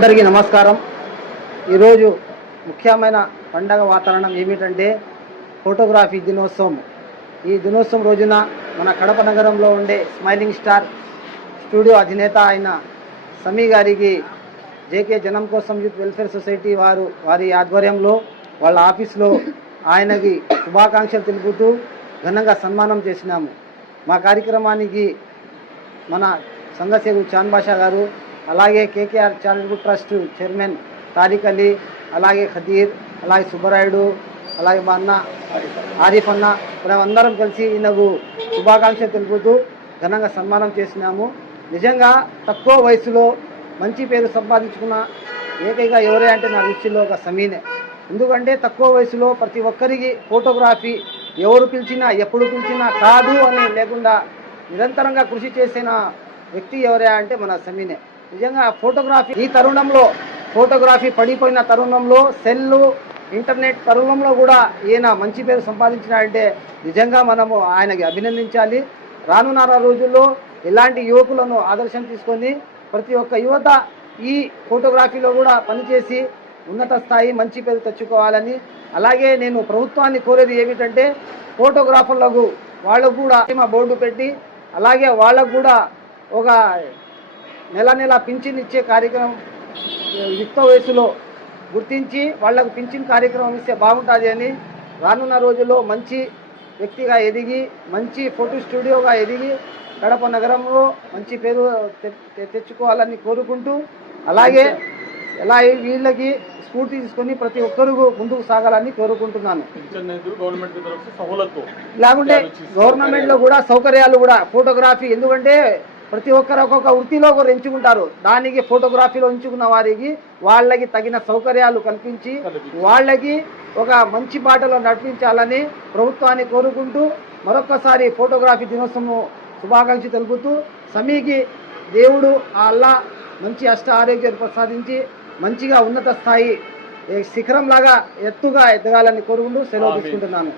అందరికీ నమస్కారం. ఈరోజు ముఖ్యమైన పండగ వాతావరణం ఏమిటంటే ఫోటోగ్రఫీ దినోత్సవం. ఈ దినోత్సవం రోజున మన కడప నగరంలో ఉండే స్మైలింగ్ స్టార్ స్టూడియో అధినేత అయిన సమీ గారికి జేకే జనం కోసం యూత్ వెల్ఫేర్ సొసైటీ వారి ఆధ్వర్యంలో వాళ్ళ ఆఫీస్లో ఆయనకి శుభాకాంక్షలు తెలుపుతూ ఘనంగా సన్మానం చేసినాము. మా కార్యక్రమానికి మన సంఘసేవకు చాన్ బాషా గారు, అలాగే KKR charitable trust chairman Tariq Ali, అలాగే ఖదీర్, అలాగే సుబ్బరాయుడు, అలాగే మా అన్న ఆరిఫ్ అన్న, మేమందరం కలిసి ఈయనకు శుభాకాంక్షలు తెలుపుతూ ఘనంగా సన్మానం చేసినాము. నిజంగా తక్కువ వయసులో మంచి పేరు సంపాదించుకున్న ఏకైక ఎవరే అంటే నా దృష్టిలో ఒక సమీనే. ఎందుకంటే తక్కువ వయసులో ప్రతి ఒక్కరికి ఫోటోగ్రఫీ ఎవరు పిలిచినా ఎప్పుడు పిలిచినా కాదు అని లేకుండా నిరంతరంగా కృషి చేసిన వ్యక్తి ఎవరే అంటే మన సమీనే. నిజంగా ఫోటోగ్రఫీ ఈ తరుణంలో ఫోటోగ్రఫీ పడిపోయిన తరుణంలో సెల్లు ఇంటర్నెట్ తరుణంలో కూడా ఈయన మంచి పేరు సంపాదించినాడంటే నిజంగా మనము ఆయనకి అభినందించాలి. రానున్న రోజుల్లో ఇలాంటి యువకులను ఆదర్శం తీసుకొని ప్రతి ఒక్క యువత ఈ ఫోటోగ్రఫీలో కూడా పనిచేసి ఉన్నత స్థాయి మంచి పేరు తెచ్చుకోవాలని, అలాగే నేను ప్రభుత్వాన్ని కోరేది ఏమిటంటే ఫోటోగ్రాఫర్లకు వాళ్ళకు కూడా మా బోర్డు పెట్టి అలాగే వాళ్ళకు కూడా ఒక నెల పింఛన్ ఇచ్చే కార్యక్రమం యుక్త వయసులో గుర్తించి వాళ్లకు పింఛన్ కార్యక్రమం ఇస్తే బాగుంటుంది అని, రానున్న రోజుల్లో మంచి వ్యక్తిగా ఎదిగి మంచి ఫోటో స్టూడియోగా ఎదిగి కడప నగరంలో మంచి పేరు తెచ్చుకోవాలని కోరుకుంటూ, అలాగే ఎలా వీళ్ళకి స్ఫూర్తి తీసుకొని ప్రతి ఒక్కరు ముందుకు సాగాలని కోరుకుంటున్నాను. లేకుంటే గవర్నమెంట్లో కూడా సౌకర్యాలు కూడా ఫోటోగ్రఫీ, ఎందుకంటే ప్రతి ఒక్కరు ఒక్కొక్క వృత్తిలో ఒకరు ఎంచుకుంటారు. దానికి ఫోటోగ్రఫీలో ఎంచుకున్న వారికి వాళ్ళకి తగిన సౌకర్యాలు కల్పించి వాళ్ళకి ఒక మంచి బాటలో నడిపించాలని ప్రభుత్వాన్ని కోరుకుంటూ మరొక్కసారి ఫోటోగ్రఫీ దినోత్సవం శుభాకాంక్షలు తెలుపుతూ సమీకి దేవుడు ఆ అల్లా మంచి అష్ట ఆరోగ్యాలు ప్రసాదించి మంచిగా ఉన్నత స్థాయి శిఖరంలాగా ఎత్తుగా ఎదగాలని కోరుకుంటూ సెలవు తీసుకుంటున్నాను.